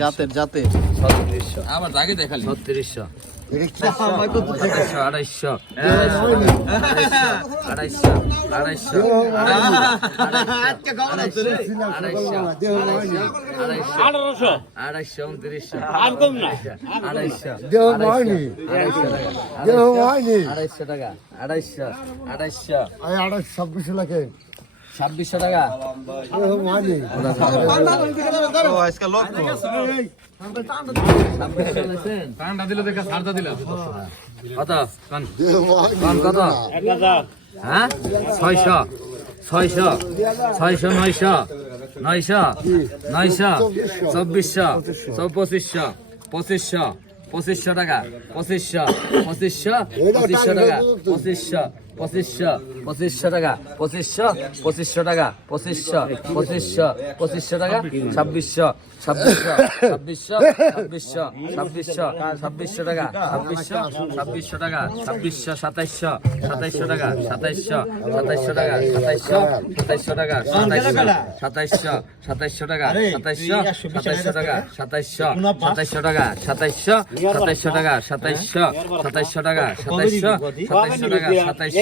জাতের জাতের ছত্রিশশো আমার আড়াইশো আড়াইশো আড়াইশো আড়াইশো আড়াইশো আড়াইশো উনত্রিশশো আড়াইশো আড়াইশো টাকা আড়াইশো আড়াইশো আড়াইশো ছাব্বিশশো লাগে ছাব্বিশশো টাকা। হ্যাঁ? চব্বিশশো। পঁচিশশো পঁচিশশো। পঁচিশশো টাকা। পঁচিশশো। পঁচিশশো। পঁচিশশো টাকা। পঁচিশশো। পঁচিশশো পঁচিশশো টাকা পঁচিশশো পঁচিশশো টাকা পঁচিশশো পঁচিশশো পঁচিশশো টাকা ছাব্বিশশো ছাব্বিশশো ছাব্বিশশো ছাব্বিশশো ছাব্বিশশো ছাব্বিশশো টাকা ছাব্বিশশো ছাব্বিশশো টাকা ছাব্বিশশো সাতাইশশো সাতাইশশো টাকা সাতাইশশো সাতাইশশো টাকা সাতাইশশো সাতাইশশো টাকা সাতাইশশো সাতাইশশো টাকা সাতাইশশো সাতাইশশো টাকা সাতাইশশো সাতাইশশো টাকা সাতাইশশো সাতাইশশো টাকা সাতাইশশো সাতাইশশো টাকা সাতাইশশো সাতাইশশো টাকা সাতাইশশো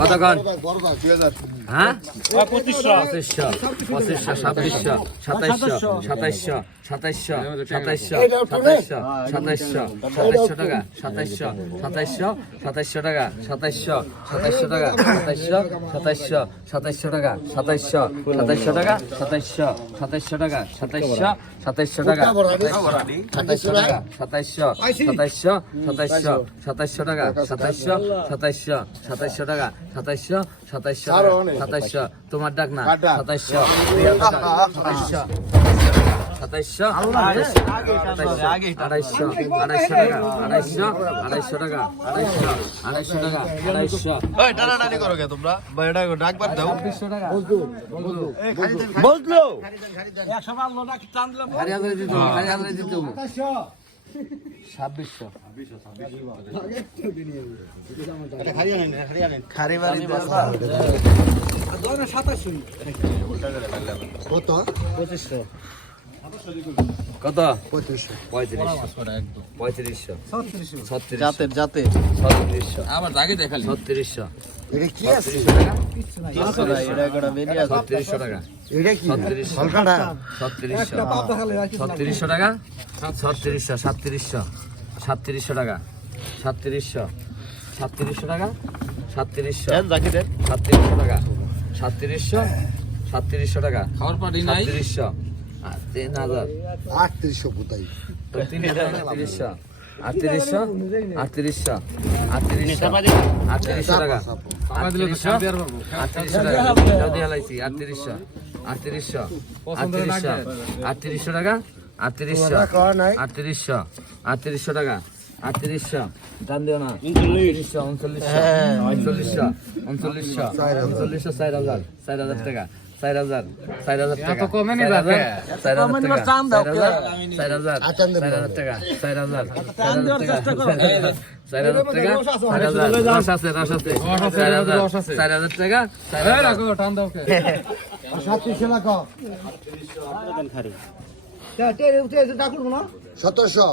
কত কন হ্যাঁ পঁচিশশো পঁচিশশো ছাব্বিশশো সাতাইশশো সাতাইশশো সাতাইশশো সাতাইশশো সাতাইশশো সাতাইশশো সাতাইশশো টাকা সাতাইশশো সাতাইশশো সাতাইশশো টাকা সাতাইশশো সাতাইশশো টাকা সাতাইশশো সাতাইশশো সাতাইশশো টাকা সাতাইশশো সাতাইশশো টাকা সাতাইশশো সাতাইশশো টাকা সাতাইশশো সাতাইশশো টাকা সাতাইশশো টাকা সাতাইশশো সাতাইশশো সাতাইশশো সাতাইশশো টাকা সাতাইশশো সাতাইশশো সাতাইশশো টাকা সাতাইশশো সাতাইশশো সাতাইশশো তোমার ডাক না সাতাইশশো সাতাইশশো সাতাইশশো আড়াইশো আড়াইশো টাকা আড়াইশো আড়াইশো টাকা আড়াইশো আড়াইশো টাকা আড়াইশো টানাটানি করো কে তোমরা। ডাকবার দাও। ছাব্বিশশো টাকা। দিতে। ছাব্বিশশো। খারি বাড়ি কত? পঁচিশশো। কত? পঁয়ত্রিশশো। জাতের জাতের। ছত্রিশশো। আবার জাগে দেখালি। ছত্রিশশো। এটা কি আছে। ছত্রিশশো টাকা? এটা কি? ছত্রিশশো। টাকা? ছত্রিশশো সাতত্রিশশো। সাতত্রিশশো টাকা। সাতত্রিশশো। সাতত্রিশশো টাকা? সাতত্রিশশো। সাতত্রিশশো টাকা। সাতত্রিশশো? সাতত্রিশশো টাকা। খাওয়ার পাটি নাই। সাতত্রিশশো। আটত্রিশশো কোথায়? আটত্রিশশো। আটত্রিশশো? আটত্রিশশো। আটত্রিশশো। টাকা। আটত্রিশশো। আটত্রিশশো টাকা। আটত্রিশশো। আটত্রিশশো। আটত্রিশশো। আটত্রিশশো টাকা। আটত্রিশশো। আটত্রিশশো। আটত্রিশশো টাকা। আটত্রিশশো। দাম দিও না। উনচল্লিশশো। উনচল্লিশশো। উনচল্লিশশো উনচল্লিশশো উনচল্লিশশো চার হাজার। চার হাজার টাকা। চার হাজার চার হাজার টাকা চার হাজার টাকা চার হাজার চার হাজার টাকা চার হাজার চার হাজার টাকা চার হাজার টাকা চার হাজার রস আছে রস আছে চার হাজার চার হাজার টাকা চার হাজার সতেরোশো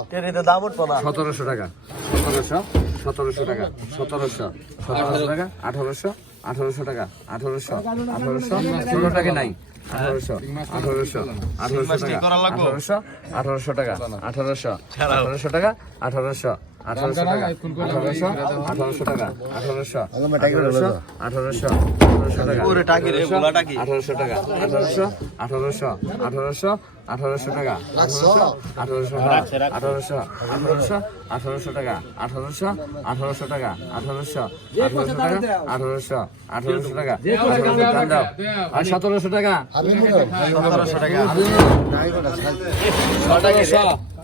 দাম উঠবো না সতেরোশো টাকা সতেরোশো সতেরোশো টাকা সতেরোশো সতেরোশো টাকা আঠারোশো আঠারোশো টাকা আঠারোশো আঠারোশো। ষোলো টাকা নাই। আঠারোশো আঠারোশো আঠারোশো টাকা আঠারোশো আঠারোশো টাকা আঠারোশো আঠারোশো টাকা আঠারোশো। আঠারোশো টাকা। আঠারোশো? আঠারোশো টাকা। আঠারোশো? আঠারোশো? আঠারোশো? আঠারোশো টাকা। আঠারোশো? টাকা। আঠারোশো? আঠারোশো? আঠারোশো? আঠারোশো টাকা। আঠারোশো? আঠারোশো টাকা। আঠারোশো? আঠারোশো? আঠারোশো টাকা। আঠারোশো? আঠারোশো টাকা। আঠারোশো? আঠারোশো টাকা? আঠারোশো? আঠারোশো টাকা। দাম দাও আর সতেরোশো টাকা? সতেরোশো টাকা।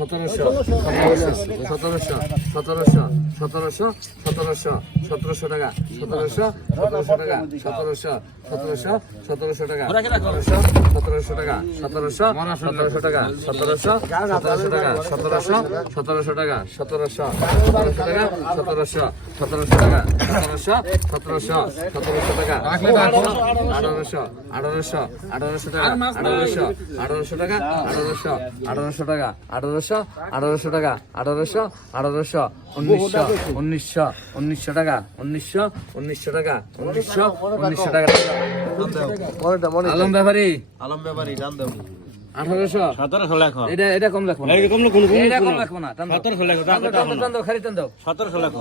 সতেরোশো সতেরোশো সতেরোশো সতেরোশো সতেরোশো সতেরোশো টাকা সতেরোশো সতেরোশো টাকা সতেরোশো সতেরোশো সতেরোশো টাকা সতেরোশো টাকা সতেরোশো সতেরোশো টাকা সতেরোশো সতেরোশো টাকা সতেরোশো সতেরোশো টাকা সতেরোশো সতেরোশো টাকা সতেরোশো সতেরোশো টাকা সতেরোশো সতেরোশো সতেরোশো টাকা আঠারোশো আঠারোশো আঠারোশো টাকা আঠারোশো আঠারোশো টাকা আঠারোশো আঠারোশো টাকা আঠারোশো আঠারোশো টাকা আঠারোশো আঠারোশো উনিশশো উনিশশো উনিশশো টাকা উনিশশো উনিশশো টাকা উনিশশো উনিশশো টাকা। আলম ব্যাপারি? আলম ব্যাপারি টান দেব আঠারোশো। সতেরোশো লেখো। এটা এটা কম লেখো এটা কম লেখো না সতেরোশো লেখো সতেরোশো লেখো।